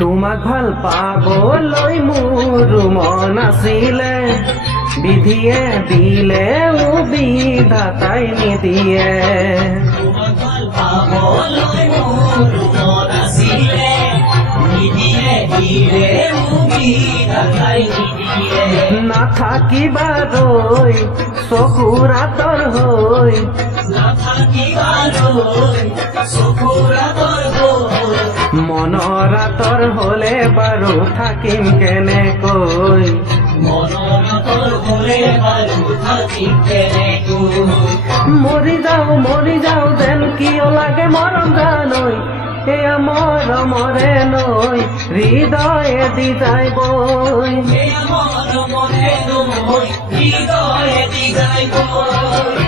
তোমাক ভাল পাবলৈ মোৰ মন আছিলে, বিধিয়ে দিলেও বিধাতাই নিদিয়ে। তোমাক ভাল পাবলৈ মোৰ মন আছিলে, বিধিয়ে দিলেও বিধাতাই নিদিয়ে। নাথাকিবালৈ চকুৰ আঁতৰ হৈ, নাথাকিবালৈ চকুৰ আঁতৰ হৈ, মনৰ আঁতৰ হলে বাৰু থাকিম কেনেকৈ। মনৰ আঁতৰ হলে বাৰু থাকিম কেনেকৈ। মৰি যাওঁ যেন কিয় লাগে মৰম জানৈ, এয়া মৰমৰে নৈ হৃদয়ে দি যায় বৈ। এয়া মৰমৰে নৈ হৃদয়ে দি যায় বৈ।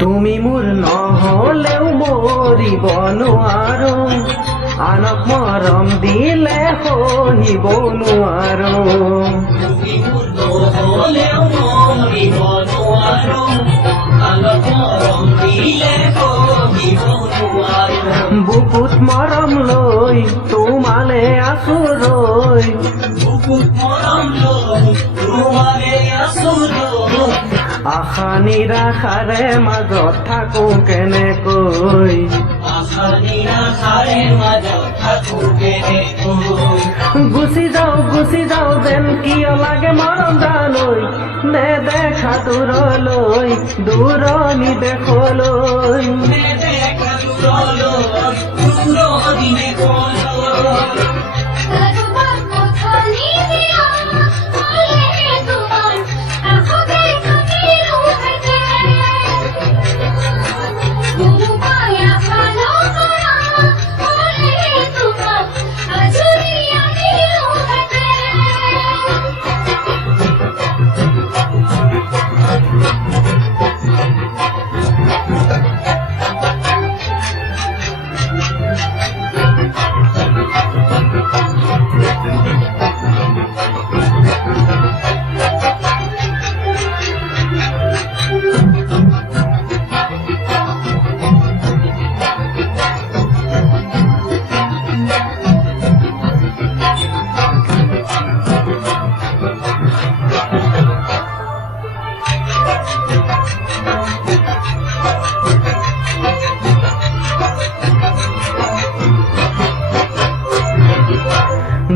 তুমি মোৰ নহলেও মৰিব নোৱাৰো, আনক মৰম দিলে সহিব নোৱাৰো। তুমি মোৰ নহলেও মৰিব নোৱাৰো, আনক মৰম দিলে সহিব নোৱাৰো। বুকুত মৰম লৈ তোমালে আছো ৰৈ, বুকুত মৰম লৈ তোমালে আছো ৰৈ। আশা নিৰাশাৰে মাজত থাকো কেনেকৈ। আশা নিৰাশাৰে মাজত থাকো কেনেকৈ। গুচি যাওঁ যেন কিয় লাগে মৰম জানৈ, নেদেখা দূৰলৈ দূৰণি দেশলৈ। নেদেখা দূৰলৈ দূৰণি দেশলৈ।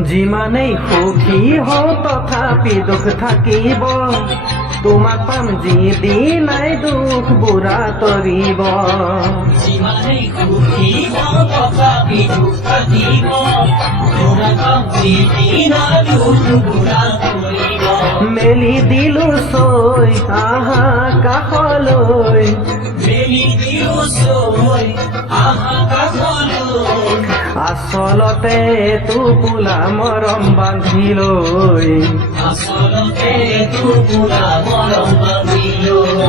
যিমানেই সুখী হওঁ তথাপি দুখ থাকিব, তোমাক পাম যিদিনাই দুখ বুঢ়া তৰিব। যিমানেই সুখী হওঁ তথাপি দুখ থাকিব, তোমাক পাম যিদিনা দুখ বুঢ়া তৰিব। মেলি দিলো চৈ আহা কাষলৈ, মেলি দিলো চৈ আহা কাষলৈ। আচলতে টোপোলা মৰম বান্ধি লৈ, আচলতে টোপোলা মৰম বান্ধি লৈ।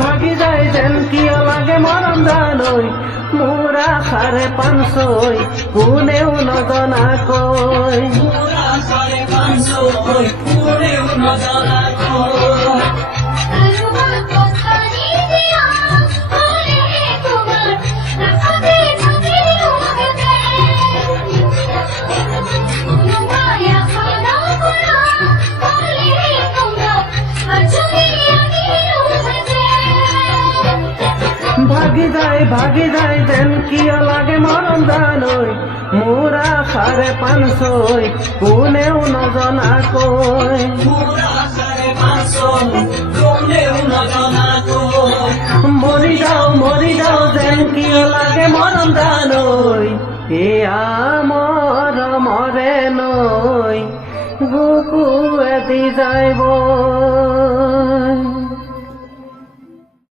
ভাগি যায় যেন কিয় লাগে মৰম জানৈ, মোৰ আশাৰে পানচৈ কোনেও নজনাকৈ। কৈ কোনেও নজনাকৈ ভাগি যায় যেন কিয় লাগে মৰম জানৈ মোৰ আশাৰে পানচৈ কোনেও নজনাকৈ পুৰা চাৰে পাঁচ কোনেও নজনাকৈ মৰি যাওঁ যেন কিয় লাগে মৰম জানৈ এয়া মৰমৰে নৈ বুকুৱে দি যায় বৈ